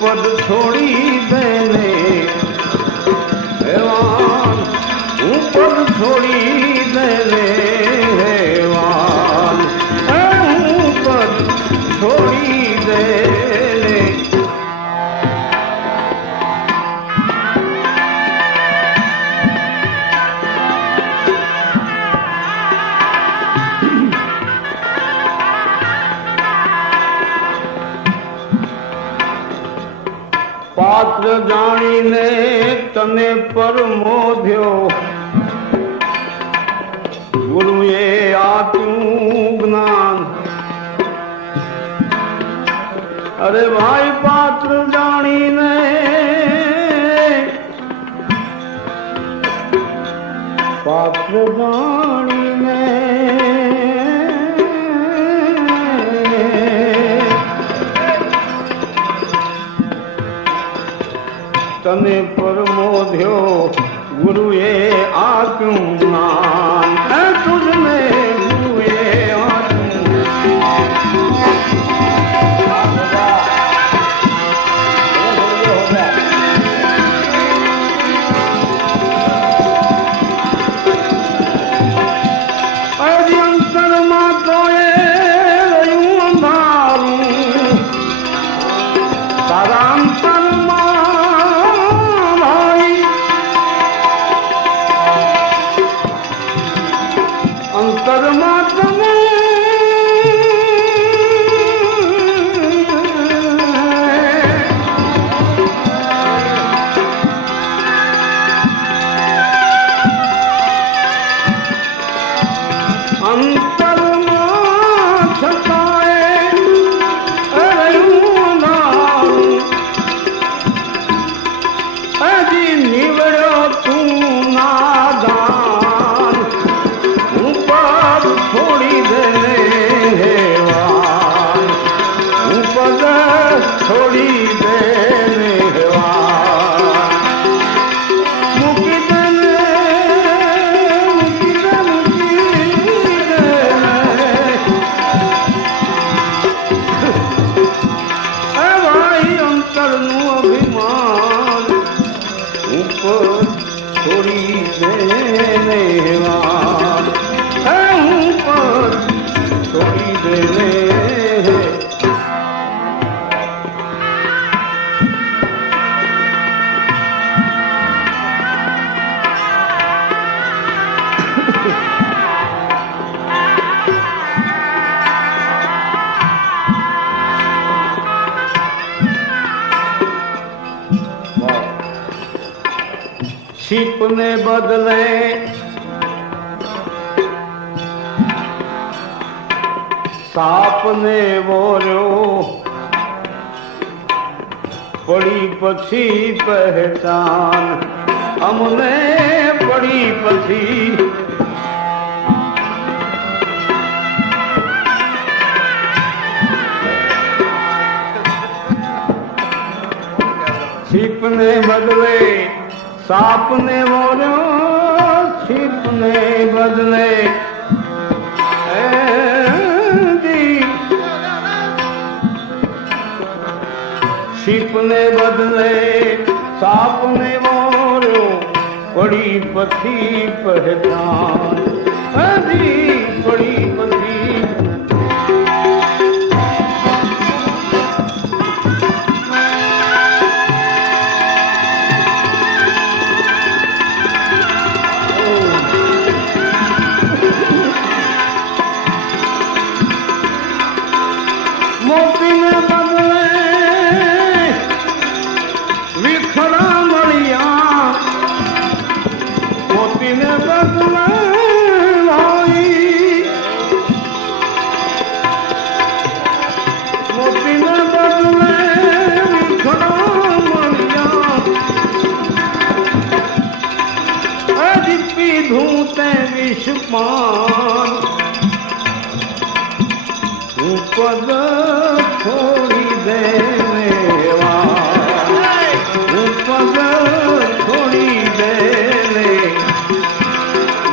પદ છોડી દેને હેવાન હું પદ છોડી દેને હેવાન હું પદ છોડી દેને પાત્ર જાણીને તને પરમોધ્યો ગુરુએ આપ્યું જ્ઞાન અરે ભાઈ પાત્ર જાણીને પાત્ર જાણીને તને પરમોધ્યો ગુરુએ આપ્યું જ્ઞાન તુજને ગુરુએ અંતરમાં તો એ રહ્યું અંધારું તારા અંતરમાં તમે અંતરમાં છતાંય રહ્યું નારું હજી નીવડ્યો તું નાદાન હું પદ છોડી દેને હેવાન હું પદ છોડી દેને હેવાન મૂકી દેને ભાઈ અંતરનું અભિમાન હું પદ છોડી દેને હેવાન હું પદ છોડી દેને છીપને બદલે સાપને વોર્યો પડી પછી પહેચાન અમને પડી પછી છીપને બદલે સાપને વોર્યો છીપને બદલે છીપને બદલે સાપને વોર્યો પડી પછી પહેચાન હજી પડી પછી મોતીને બદલે વિખરા મળ્યા મોતીને બદલે ભાઈ મોતીને બદલે વિખરા મળ્યા હજી પીધું તે વિષપાન હું પદ છોડી દેને હું પદ છોડી દેને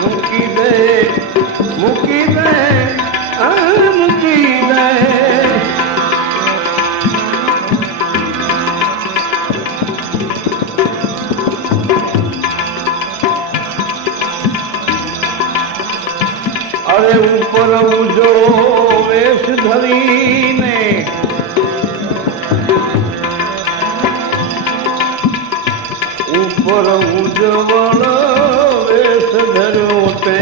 મૂકી દે મૂકી દે મૂકી દે ઉપર ઉજો વેશ ધરીને ઉપર ઉજવળ વેશ ધર્યો તે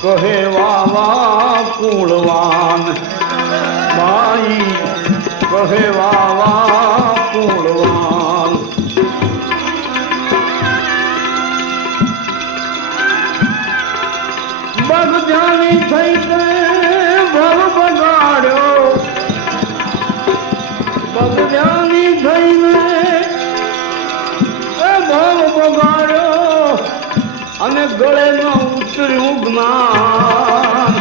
કહે વાવા કુળવાન ભાઈ કહે વાવા કુળવાન બગજાની થઈ તે ભવ બગાડ્યો બગજાની થઈને ભવ બગાડ્યો અને ગળે ન ઉતર્યું જ્ઞાન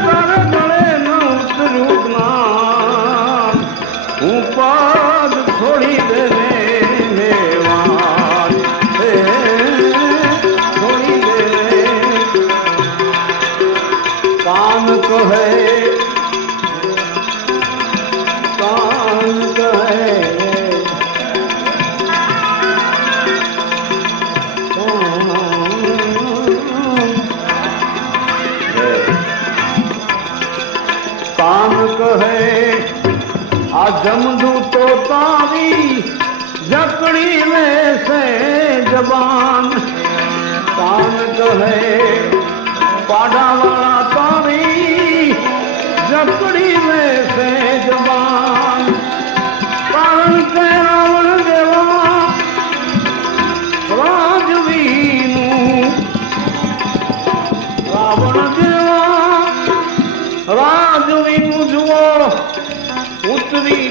તારે ગળે ન ઉતર્યું જ્ઞાન હું પદ છોડી દેને કાન કહે કાન કહે કાન કહે આ જમદૂતો તારી જકડી લેશે જબાન કાન કહે પાડાવાળા તારી જકડી લેશે જબાન કારણ કે રાવણ જેવા રાજવીનું રાવણ જેવા રાજવીનું જુઓ ઉતરી